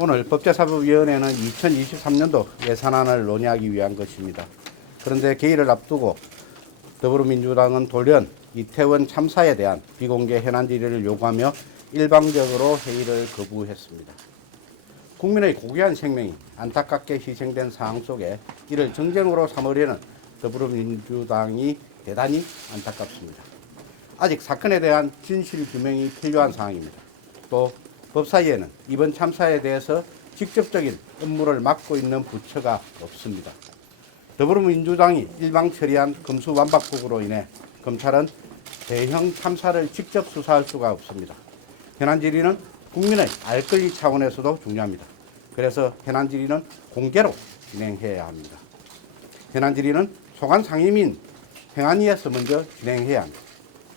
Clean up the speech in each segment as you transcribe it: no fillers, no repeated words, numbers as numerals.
오늘 법제사법위원회는 2023년도 예산안을 논의하기 위한 것입니다. 그런데 개의를 앞두고 더불어민주당은 돌연 이태원 참사에 대한 비공개 현안 질의를 요구하며 일방적으로 회의를 거부했습니다. 국민의 고귀한 생명이 안타깝게 희생된 상황 속에 이를 정쟁으로 삼으려는 더불어민주당이 대단히 안타깝습니다. 아직 사건에 대한 진실 규명이 필요한 상황입니다. 또 법사위에는 이번 참사에 대해서 직접적인 업무를 맡고 있는 부처가 없습니다. 더불어민주당이 일방 처리한 검수완박국으로 인해 검찰은 대형 참사를 직접 수사할 수가 없습니다. 현안 질의는 국민의 알 권리 차원에서도 중요합니다. 그래서 현안 질의는 공개로 진행해야 합니다. 현안 질의는 소관 상임인 행안위에서 먼저 진행해야 합니다.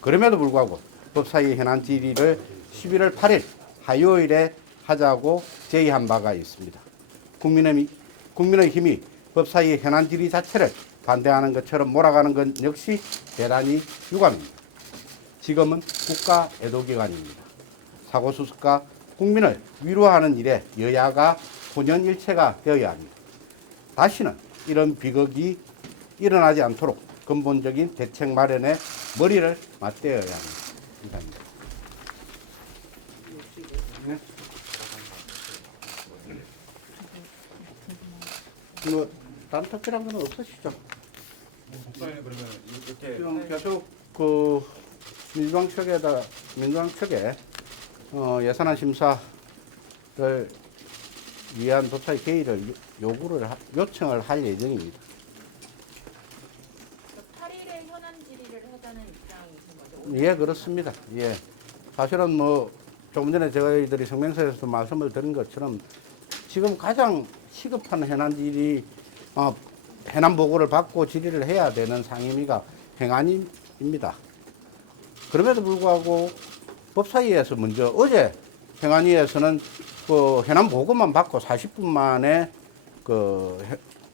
그럼에도 불구하고 법사위 현안 질의를 11월 8일 화요일에 하자고 제의한 바가 있습니다. 국민의힘이 법사위 현안 질의 자체를 반대하는 것처럼 몰아가는 건 역시 대단히 유감입니다. 지금은 국가 애도기간입니다. 사고수습과 국민을 위로하는 일에 여야가 혼연일체가 되어야 합니다. 다시는 이런 비극이 일어나지 않도록 근본적인 대책 마련에 머리를 맞대어야 합니다. 감사합니다. 네. 뭐 다른 특별한 건 없으시죠? 그러면 이렇게 지금 계속 민주당 측에 예산안 심사를 위한 법사위 개의를 요청을 할 예정입니다. 8일에 현안 질의를 하자는 입장이신 거죠? 예, 그렇습니다. 예. 사실은 뭐 조금 전에 저희들이 성명서에서도 말씀을 드린 것처럼 지금 가장 시급한 현안 질의, 현안 보고를 받고 질의를 해야 되는 상임위가 행안위입니다. 그럼에도 불구하고 법사위에서 먼저 어제 행안위에서는 그 현안 보고만 받고 40분 만에 그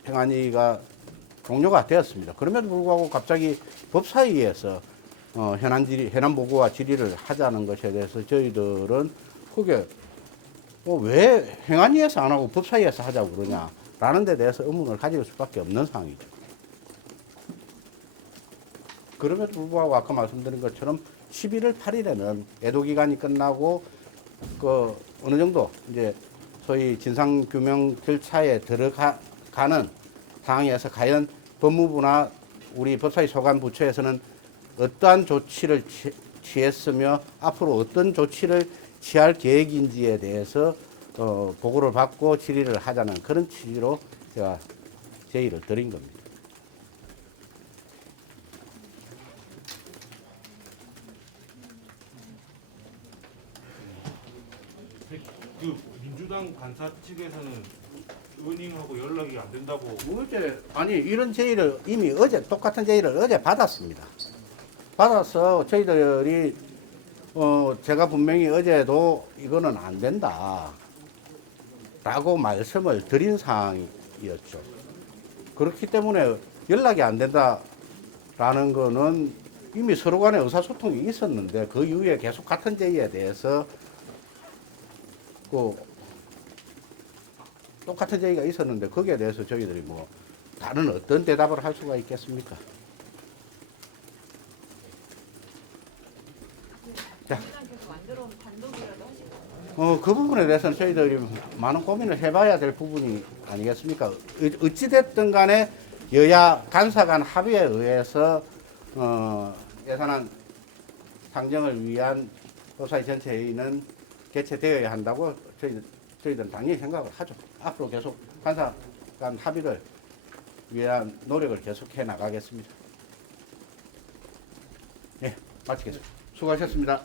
행안위가 종료가 되었습니다. 그럼에도 불구하고 갑자기 법사위에서 현안 보고와 질의를 하자는 것에 대해서 저희들은 그게 왜 행안위에서 안 하고 법사위에서 하자고 그러냐라는 데 대해서 의문을 가질 수밖에 없는 상황이죠. 그럼에도 불구하고 아까 말씀드린 것처럼 11월 8일에는 애도기간이 끝나고 어느 정도 이제 소위 진상규명 절차에 들어가는 상황에서 과연 법무부나 우리 법사위 소관 부처에서는 어떠한 조치를 취했으며 앞으로 어떤 조치를 취할 계획인지에 대해서 보고를 받고 질의를 하자는 그런 취지로 제가 제의를 드린 겁니다. 그 민주당 간사 측에서는 의원님하고 연락이 안 된다고. 아니 이런 제의를 이미 똑같은 제의를 어제 받았습니다. 받아서 저희들이 제가 분명히 어제도 이거는 안 된다 라고 말씀을 드린 사항이었죠. 그렇기 때문에 연락이 안 된다라는 거는 이미 서로 간에 의사소통이 있었는데 그 이후에 계속 같은 제의에 대해서 똑같은 제의가 있었는데 거기에 대해서 저희들이 뭐 다른 어떤 대답을 할 수가 있겠습니까? 자, 계속 만들어 단독이라도 하시고. 그 부분에 대해서는 저희들이 많은 고민을 해봐야 될 부분이 아니겠습니까? 어찌됐든 간에 여야 간사 간 합의에 의해서 예산안 상정을 위한 법사위 전체 회의는 개최되어야 한다고 저희들은 당연히 생각을 하죠. 앞으로 계속 간사 간 합의를 위한 노력을 계속해 나가겠습니다. 예, 마치겠습니다. 수고하셨습니다.